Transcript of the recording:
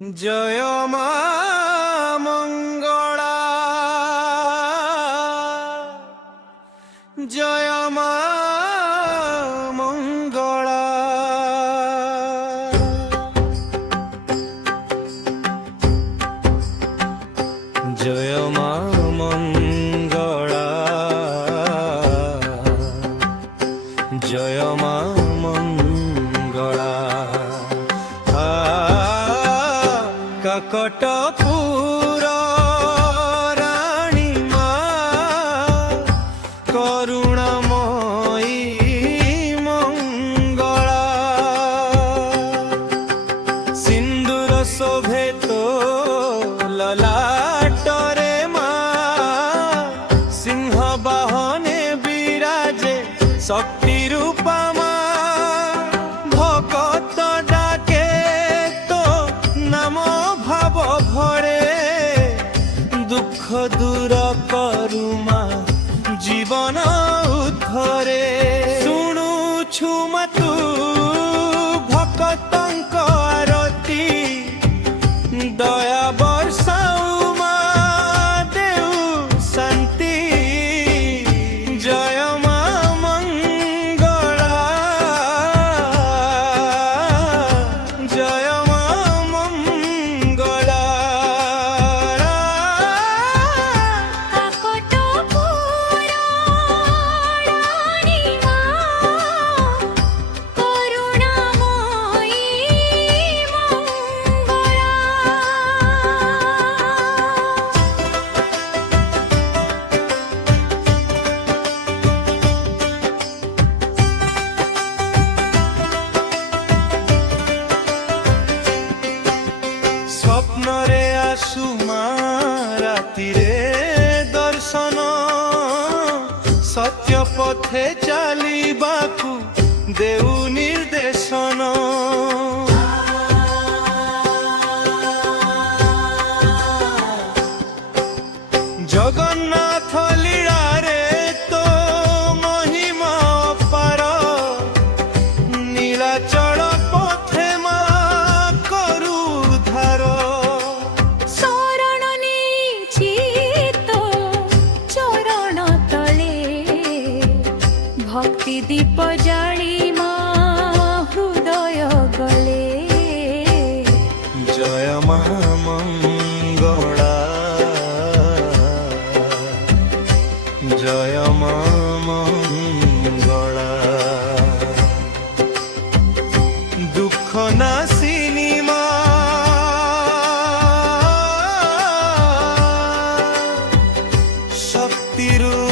জয় মা মঙ্গলা, জয় মা মঙ্গলা। জয় মা মঙ্গলা, জয় মা মঙ্গলা। কাকটপুর রানী মা করুণাময়ী মঙ্গলা। সিন্দুর শোভে তো ললাটরে মা, সিংহ বাহনে বিরাজে শক্তি রূপা মা। ভকত ডাকে তো নাম ভাব ভরে, দুঃখ দূর করু মা জীবন উদ্ধরে। শুণুছু মা তু ভকতଙ୍କ ଆରତି, ଦୟା ବର୍ଷାଉ ମା ଦେଉ ଶାନ୍ତି। ଜୟ ମା ମଙ୍ଗଳା, ଜୟ ମା ମଙ୍ଗଳା। কাকটপুর রানী মা করুণাময়ী মঙ্গলা। স্বপ্নরে আসু মা রাতিরে দর্শন, সত্য পথে চালিবাকু দেউ নির্দেশন। জগন্নাথ লীলারে তো মহিমা অপার, নীলাচল পথে মা করু ধার। শরণ নেইছি তো চরণ তলে, ভক্তি দীপ জাଳି মা হৃদয় গলে। জয় মা মঙ্গলা, জয় মা মঙ্গলা। দুঃখ নাশিনী মা শক্তি রূপ